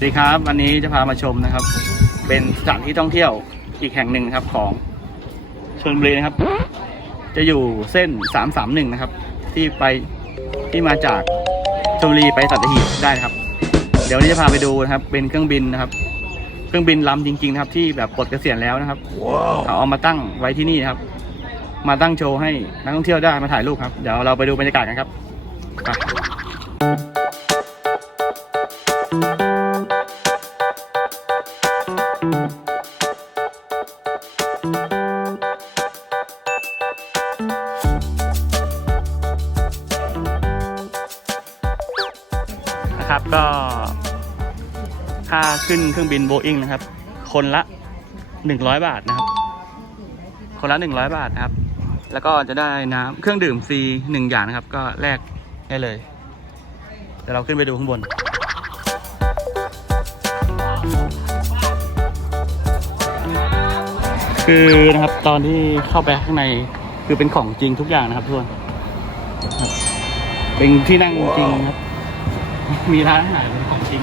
สวัสดีครับ วันนี้จะพามาชมนะครับ เป็นสถานที่ท่องเที่ยวอีกแห่งหนึ่งนะครับของชลบุรีนะครับ จะอยู่เส้น 331 นะครับ ที่ไปที่มาจากชลบุรีไปสัตหีบได้นะครับ เดี๋ยววันนี้จะพาไปดูนะครับ เป็นเครื่องบินนะครับ เครื่องบินลำจริงๆนะครับ ที่แบบปลดเกษียณแล้วนะครับเขาเอามาตั้งไว้ที่นี่นะครับ มาตั้งโชว์ให้นักท่องเที่ยวได้มาถ่ายรูปครับเดี๋ยวเราไปดูบรรยากาศกันครับไป ขึ้นเครื่องบินโบอิงนะครับ คนละหนึ่งร้อยบาทนะครับ คนละหนึ่งร้อยบาทนะครับ แล้วก็จะได้น้ำเครื่องดื่มฟรีหนึ่งอย่างนะครับ ก็แลกได้เลย เดี๋ยวเราขึ้นไปดูข้างบนคือนะครับตอนที่เข้าไปข้างในคือเป็นของจริงทุกอย่างนะครับทุกคนครับเป็นที่นั่งจริงครับ มีร้านอาหารเป็นของจริง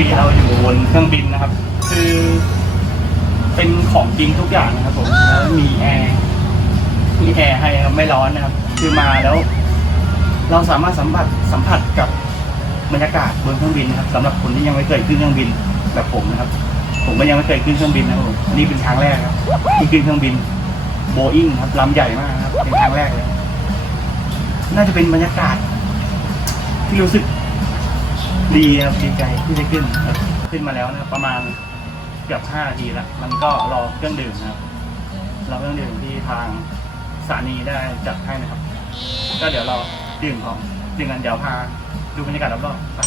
ปกติเราอยู่บนเครื่องบินนะครับ คือเป็นของจริงทุกอย่างนะครับผมแล้วมีแอร์มีแอร์ให้ครับไม่ร้อนนะครับ คือมาแล้ว เราสามารถสัมผัสสัมผัสกับบรรยากาศบนเครื่องบินนะครับสำหรับคนที่ยังไม่เคยขึ้นเครื่องบินแบบผมนะครับ ผมก็ยังไม่เคยขึ้นเครื่องบินนะครับผมนี่เป็นครั้งแรกครับที่ขึ้นเครื่องบินโบอิงครับลำใหญ่มากนะครับเป็นครั้งแรกเลยน่าจะเป็นบรรยากาศ ที่รู้สึก ดีครับดีใจที่ได้ขึ้นครับขึ้นมาแล้วนะครับประมาณเกือบห้านาทีแล้วมันก็รอเครื่องดื่มนะครับรอเครื่องดื่มที่ทางสถานีได้จัดให้นะครับ ก็เดี๋ยวเราดื่มของดื่มกันเดี๋ยวพาดูบรรยากาศรอบๆไป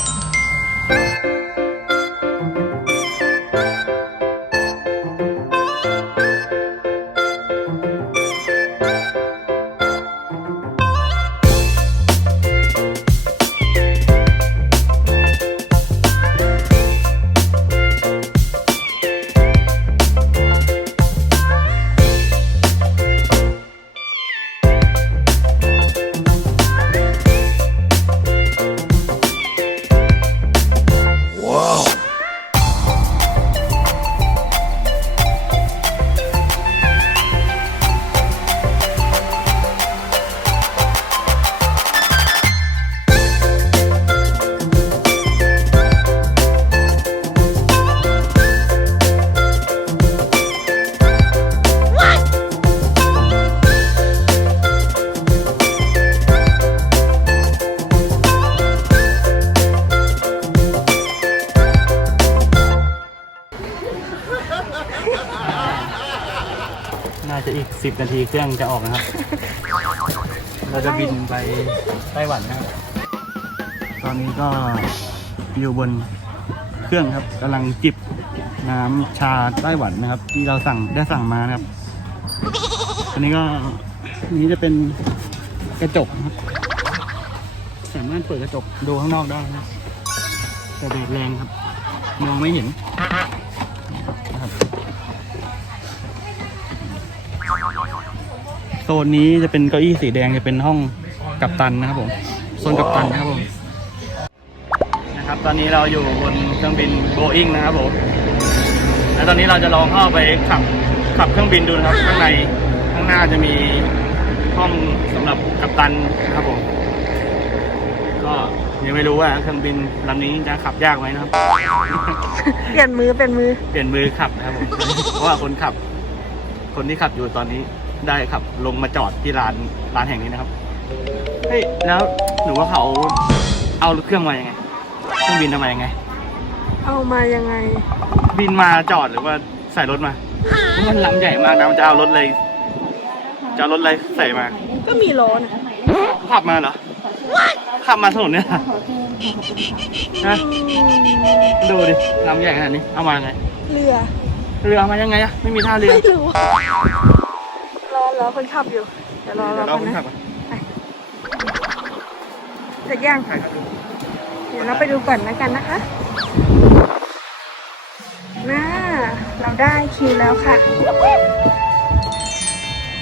น่าจะอีกสิบนาทีเครื่องจะออกนะครับ เราจะบินไปไต้หวันนะครับ ตอนนี้ก็อยู่บนเครื่องครับกำลังจิบน้ำชาไต้หวันนะครับ ที่เราสั่งได้สั่งมานะครับ อันนี้ก็อันนี้จะเป็นกระจกนะครับสามารถเปิดกระจกดูข้างนอกได้นะแต่แดดแรงครับ มองไม่เห็น นนี้จะเป็นเก้าอี้สีแดงจะเป็นห้องกัปตันนะครับผมโซนกัปตันนะครับผมนะครับตอนนี้เราอยู่บนเครื่องบินโบอิงนะครับผมและตอนนี้เราจะลองเข้าไปขับขับเครื่องบินดูนะครับ ข้างในข้างหน้าจะมีห้องสำหรับกัปตันนะครับผมก็ยังไม่รู้ว่าเครื่องบินลำนี้จะขับยากไหมนะครับ เปลี่ยนมือเป็นมือ เปลี่ยนมือขับนะครับผมเพราะว่าคนขับ คนที่ขับอยู่ตอนนี้ ได้ขับ ลงมาจอดที่ร้านร้านแห่งนี้นะครับ เฮ้ยแล้วหนูว่าเขาเอาเครื่องมายังไงเครื่องบินทำมายังไง เอามายังไง บินมาจอดหรือว่าใส่รถมาเพราะมันลำใหญ่มากนะมันจะเอารถอะไรจะเอารถอะไรใส่มา ก็มีล้อนะขับมาเหรอขับมาถนนเนี่ยนะดูดิลำใหญ่ขนาดนี้เอามาไงเรือ เรือมายังไงอะไม่มีท่าเรือ ไม่รู้ รอรอคนขับอยู่ เดี๋ยวรอรเดี๋อยวเรากันคนนะขับอะเสร็จยังใครครับดูเดี๋ยวเราไปดูก่อนนะกันนะคะน่าเราได้คิวแล้วค่ะ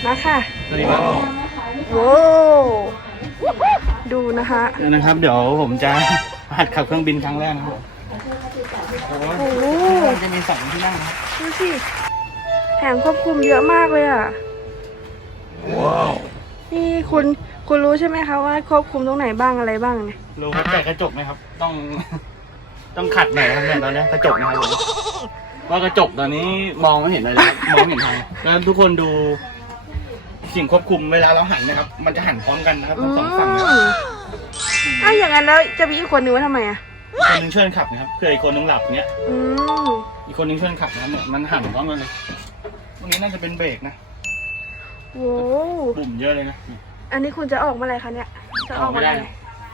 มาค่ะสวัสดีครับโว้ดูนะคะนะครับ เดี๋ยวผมจะหัดขับเครื่องบินครั้งแรกนะครับผมโอ้โอ้โหยจะมีสองที่นั่งนะครับดูสิแผงควบคุมเยอะมากเลยอะ ว้าวนี่คุณคุณรู้ใช่ไหมคะว่าควบคุมตรงไหนบ้างอะไรบ้างเนี่ยรู้ครับแต่กระจกไหมครับ ต้อง ต้องขัดหน่อยนะครับเนี่ยตอนนี้กระจกนะครับผมว่ากระจกตอนนี้มองไม่เห็นอะไรเลยครับมองไม่เห็นทางแล้วทุกคนดู สิ่งควบคุมเวลาเราหันนะครับ มันจะหันพร้อมกันนะครับอืทั้งสองมฝั่งนะครับอะอย่างนั้นแล้วจะมีอีกคนนึงไว้ทำไมอะอีกคนนึงช่วยกันขับนะครับเพื่ออีกคนนึงหลับเนี้ยอืมอีกคนนึงช่วยกันขับนะครับเนี่ยมันหันพร้อมกันเลยตรงนี้น่าจะเป็นเบรกนะ โว้ปุ่มเยอะเลยนะอันนี้คุณจะออกเมื่อไหร่คะเนี่ย จะออกไม่เมื่อไหได้ร่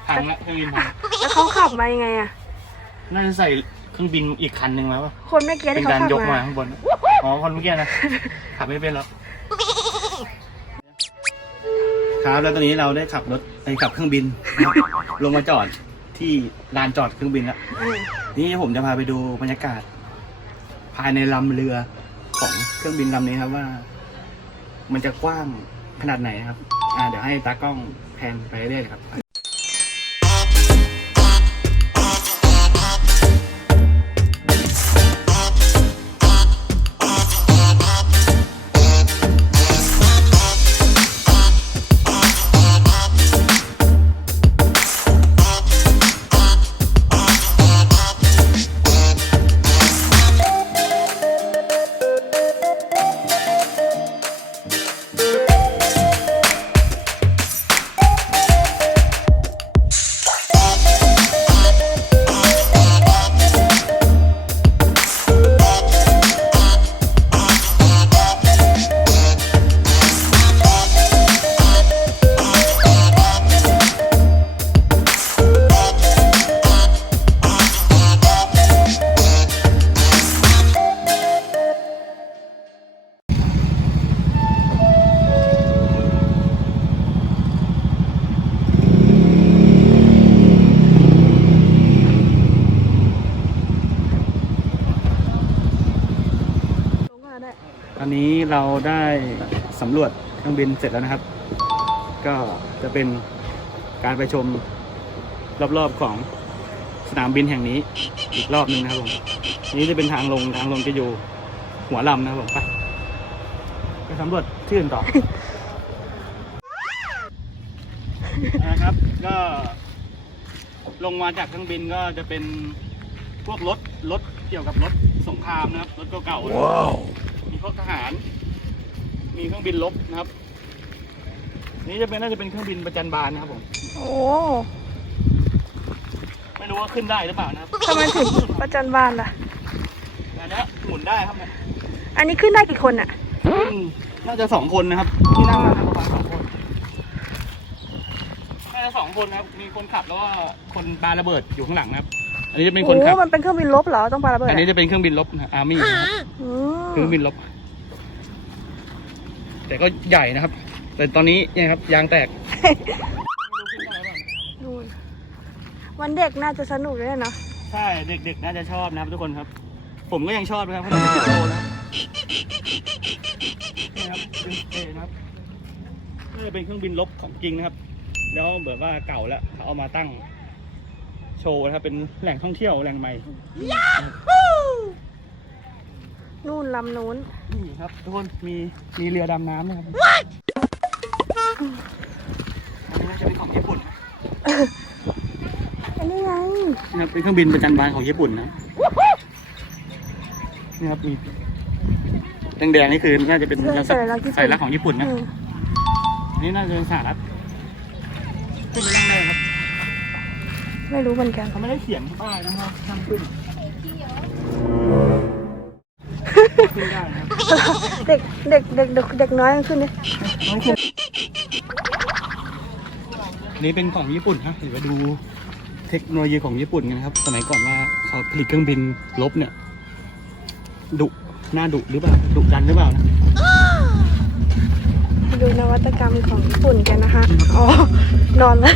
พังละเครื่องบินพังแล้วเขาขับมายังไงอะ น่าจะใส่เครื่องบินอีกคันหนึ่งแล้วป่ะคนเมื่อกี้เป็ที่นเขาการขับยกมามาข้างบน อ๋อ คนเมื่อกี้นะ ขับไม่เป็นแล้วครับแล้วตอนนี้เราได้ขับรถไปขับเครื่องบินนะครับลงมาจอดที่ลานจอดเครื่องบินแล้วอืมนี่ผมจะพาไปดูบรรยากาศ ภายในลำเรือของเครื่องบินลำนี้ครับว่า มันจะกว้างขนาดไหนนะครับ อ่าเดี๋ยวให้ตากล้องแพนไปเรื่อยๆเลยครับ เราได้สำรวจเครื่องบินเสร็จแล้วนะครับ ก็จะเป็นการไปชมรอบๆของสนามบินแห่งนี้อีกรอบหนึ่งนะครับผมอันนี้จะเป็นทางลงทางลงจะอยู่หัวลำนะครับผมไปไปสำรวจที่อื่นต่อนะครับ ก็ลงมาจากเครื่องบินก็จะเป็นพวกรถรถเกี่ยวกับรถสงครามนะครับรถเก่าๆนะครับมีพวกทหาร มีเครื่องบินลบนะครับ นี่จะเป็นน่าจะเป็นเครื่องบินประจันบานนะครับผม โอ้ไม่รู้ว่าขึ้นได้หรือเปล่านะครับทำไมถึงประจันบานล่ะแต่อันเนี้ยหมุนได้ครับเนี่ยอันนี้ขึ้นได้กี่คนอะขึ้นน่าจะสองคนนะครับ ที่นั่งมาประมาณสองคน น่าจะสองคนนะครับ มีคนขับแล้วก็คนปาระเบิดอยู่ข้างหลังนะครับ อันนี้จะเป็นคนขับ โอ้มันเป็นเครื่องบินลบเหรอต้องปาระเบิดอันอะนี้จะเป็นเครื่องบินลบอาร์มี่นะครับอืมเครื่องบินลบ แต่ก็ใหญ่นะครับ แต่ตอนนี้เนี่ยครับยางแตกนู่นวันเด็กน่าจะสนุกเลยเนาะใช่เด็กๆน่าจะชอบนะครับทุกคนครับ ผมก็ยังชอบนะครับเพราะมันเป็นโตแล้วนี่ครับเป็นเอนะครับนี่จะเป็นเครื่องบินลบของจริงนะครับ แล้วแบบว่าเก่าแล้วเขาเอามาตั้ง โชว์นะครับเป็นแหล่งท่องเที่ยวแหล่งใหม่นู่น ลำนู้น นี่ครับทุกคนมีมีเรือดำน้ำนะครับอันนี้น่าจะเป็นของญี่ปุ่นนะอันนี้ไงนะครับเป็นเครื่องบินประจันบานของญี่ปุ่นนะนี่ครับมีแดงๆนี่คือน่าจะเป็นเสื้อสัสัญลักษณ์ญี่ปุ่นสัญลักษณ์ของญี่ปุ่นนะอืมอันนี่น่าจะเป็นสหรัฐขึ้นไปนั่งได้ครับ ไม่รู้เหมือนกัน เขาไม่ได้เขียนป้ายนะครับห้ามขึ้น ขึ้นได้นะครับเด็กเด็กเด็กเด็กเด็กน้อยขึ้นดิไม่ขึ้นอันนี้เป็นของญี่ปุ่นครับเดี๋ยวไปดูเทคโนโลยีของญี่ปุ่นกันนะครับ สมัยก่อนว่าเขาผลิตเครื่องบินลบเนี่ยดุหน้าดุหรือเปล่าดุดันหรือเปล่านะดูนวัตกรรมของญี่ปุ่นกันนะคะ อ๋อ นอนเลย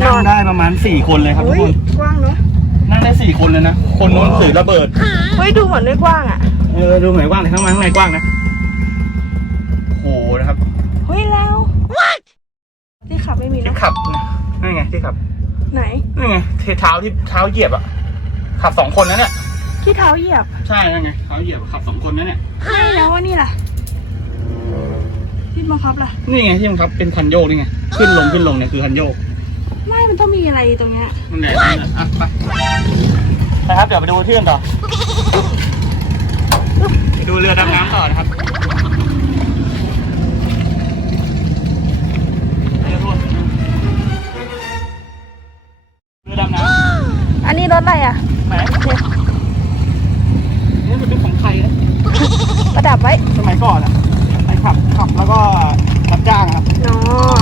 นั่งได้ประมาณสี่คนเลยครับทุอุ้กยคน กว้างเนาะนั่งได้สี่คนเลยนะ คนโน้นถือระเบิด เฮ้ยดูเหมือนไม่กว้างอะ เออดูเหมือนกว้างแต่ข้างในข้างในกว้างนะโอ้โหนะครับขับนะนั่นไงที่ขับไหน นั่นไงเทเท้าที่เท้าเหยียบอะขับสองคนนะเนี่ยที่เท้าเหยียบใช่นั่นไงเท้าเหยียบขับสองคนนะเนี่ยไม่แล้วว่านี่ล่ะ ที่บังคับล่ะ นี่ไงที่มันครับเป็นคันโยกนี่ไงขึ้นลงขึ้นลงเนี่ยคือคันโยกไม่ มันต้องมีอะไรตรงเนี้ยนั่นแหละนั่นแหละอะไปนะครับเดี๋ยวไปดูที่อื่นต่อไป ดูเรือดำน้ำต่อนะครับเรือรวดเรือดำน้ำอันนี้รถอะไรอะไหนนี่มันเป็นของไทยนะประดับไว้สมัยก่อนอะไปขับขับแล้วก็รับจ้างครับเนาะ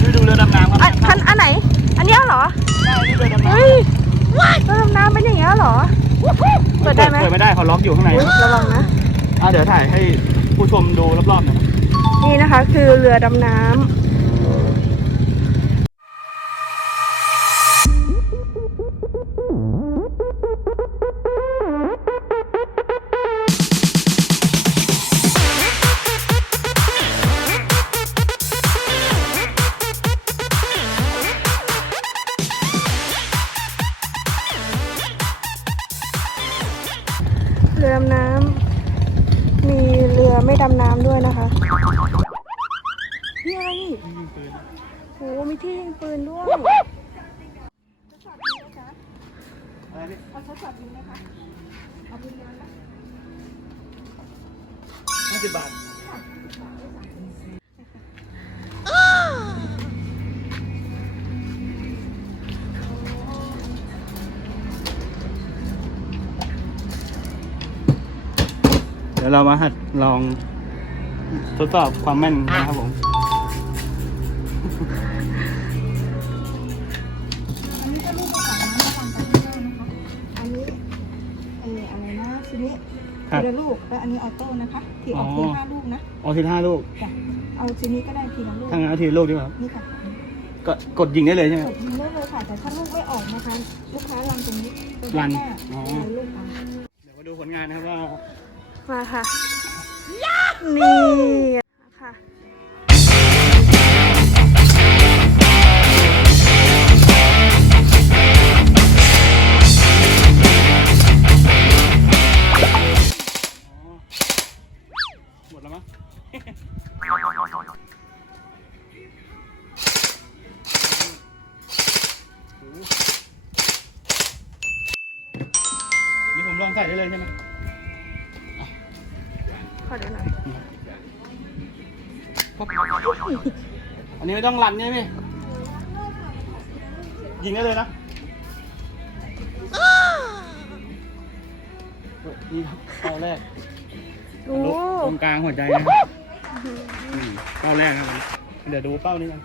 ดูดูเรือดำน้ำครับอันคันอันไหน อันเนี้ยเหรอ ใช่นี่เรือดำน้ำเฮ้ยเรือดำน้ำเป็นอย่างเงี้ยเหรอ เปิดได้ไหมเปิดไม่ได้เขาล็อกอยู่ข้างในอุ๊ยระวังนะ อะเดี๋ยวถ่ายให้ผู้ชมดูรอบๆหน่อยนะ นี่นะคะคือเรือดำน้ำ เดี๋ยวเรามาหัดลองทดสอบความแม่นนะครับผม อันนี้ก็ลูกภาษาน้ำฟังจากที่เรานะคะ อันนี้เอออะไรนะทีนี้ครับทีละลูกแล้วอันนี้ออโต้นะคะ ทีออกทีอ๋อ ห้าลูกนะเอาทีห้าลูกจ้ะเอาทีนี้ก็ได้ทีละลูกถ้างั้นเอาทีละลูกดีกว่าครับนี่ค่ะก็กดยิงได้เลยใช่ไหมกดยิงได้เลยค่ะแต่ถ้าลูกไม่ออกนะคะ ลูกค้ารันตรงนี้ตรงรันหน้าอ๋อ เอาลูกเอา เดี๋ยวมาดูผลงานนะครับว่า มาค่ะนี่ค่ะหมดแล้วมั้งนี่ผมลองใส่ได้เลยใช่ไหม ขอดูหน่อย อันนี้ไม่ต้องรันใช่ไหมยิงได้เลยนะนี่ครับเป้าแรกโอ้ ตรงกลางหัวใจนะอืมเป้าแรกครับผมเดี๋ยวดูเป้านี้กัน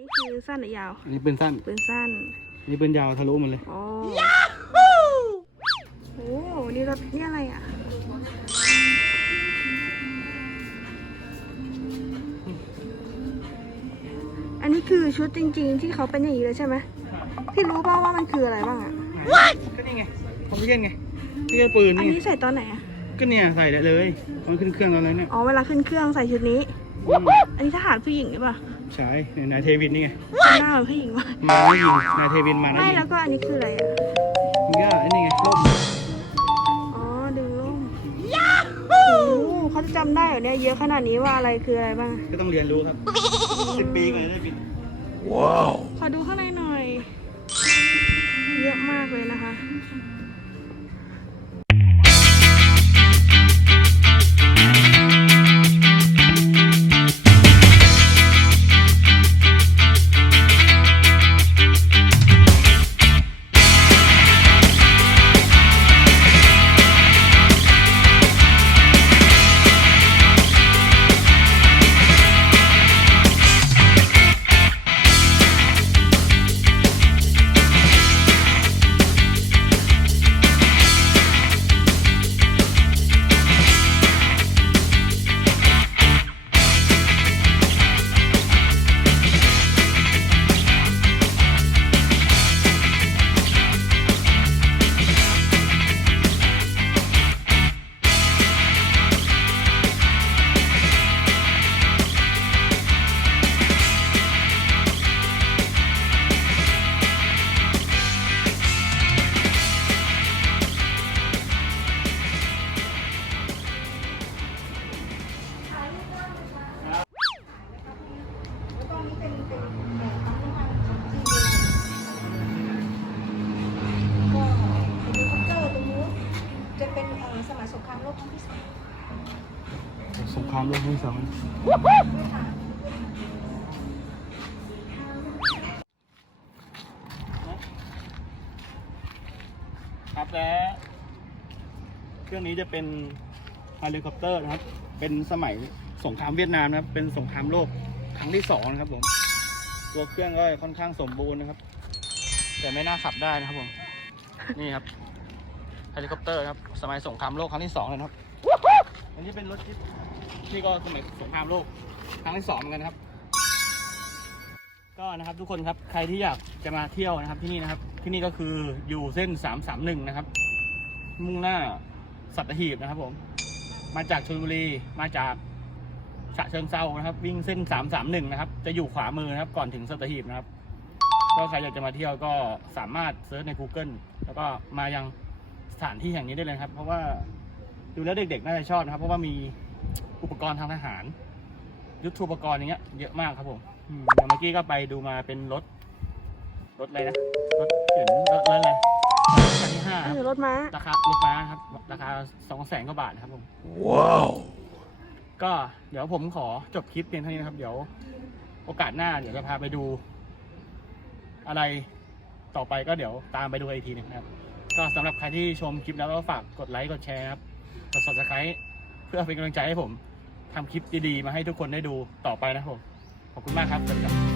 นนี้คือสั้นหรือยาว อันนี้ปืนสั้นปืนสั้น อันนี้ปืนยาวทะลุหมันเลย อ๋อโอ้นี่รถนี่อะไรอะ อันนี้คือชุดจริง ๆ ที่เขาเป็นอย่างนี้เลยใช่ไหมพี่รู้เปล่าว่ามันคืออะไรบ้างอะ ก็นี่ไงคอมพิวเตอร์ไงนี่ก็ปืนอันนี่ไงนี้ใส่ตอนไหนอะ ก็เนี่ยใส่ได้เลยตอนขึ้นเครื่องตอนนั้นเนี่ยอ๋อ เวลาขึ้นเครื่องใส่ชุดนี้อืมอันนี้ทหารผู้หญิงหรือเปล่า้ายนายเทวินนี่ไงหน้าผู้หญิงวะมาแล้หญิงนายเทวินมาแล้วไม่ยิแล้วก็อันนี้คืออะไรอะ มันก็อันนี้ไงล่มอ๋อดึงล่มโอ้โหเขาจะจำได้เหรอเนี่ยเยอะขนาดนี้ว่าอะไรคืออะไรบ้างก็ต้องเรียนรู้ครับสิบปีกว่าจะได้บินขอดูข้างในหน่อย เยอะมากเลยนะคะ และ เครื่องนี้จะเป็นเฮลิคอปเตอร์นะครับ เป็นสมัยสงครามเวียดนามนะครับ เป็นสงครามโลกครั้งที่สองนะครับผม ตัวเครื่องก็ค่อนข้างสมบูรณ์นะครับ แต่ไม่น่าขับได้นะครับผม นี่ครับเฮลิคอปเตอร์ครับ สมัยสงครามโลกครั้งที่สองเลยนะครับ อันนี้เป็นรถจิ๊บนี่ก็สมัยสงครามโลกครั้งที่สองเหมือนกันครับ ก็นะครับทุกคนครับ ใครที่อยากจะมาเที่ยวนะครับที่นี่นะครับ ที่นี่ก็คืออยู่เส้น 331 นะครับ มุ่งหน้าสัตหีบนะครับผม มาจากชลบุรีมาจากฉะเชิงเซานะครับ วิ่งเส้น 331 นะครับ จะอยู่ขวามือนะครับ ก่อนถึงสัตหีบนะครับ ก็ใครอยากจะมาเที่ยวก็สามารถเซิร์ชใน Google แล้วก็มายังสถานที่แห่งนี้ได้เลยครับ เพราะว่าดูแล้วเด็กๆน่าจะชอบนะครับ เพราะว่ามีอุปกรณ์ทางทหาร ยุทโธปกรณ์อย่างเงี้ยเยอะมากครับผมอืมอย่างเมื่อกี้ก็ไปดูมาเป็นรถรถอะไรนะรถ เข็นรถรถอะไรคันที่ห้าครับ คือรถม้า ราคารถม้าครับ ราคาสองแสนกว่าบาทครับผม ว้าว ก็เดี๋ยวผมขอจบคลิปเพียงเท่านี้นะครับ เดี๋ยว โอกาสหน้าเดี๋ยวจะพาไปดู อะไรต่อไปก็เดี๋ยวตามไปดูอีกทีหนึงนะครับ ก็สำหรับใครที่ชมคลิปแล้วก็ฝากกดไลค์กดแชร์นะครับกด subscribe เพื่อเป็นกำลังใจให้ผมทำคลิปดีๆ มาให้ทุกคนได้ดูต่อไปนะครับผมขอบคุณมากครับสวัสดีครับ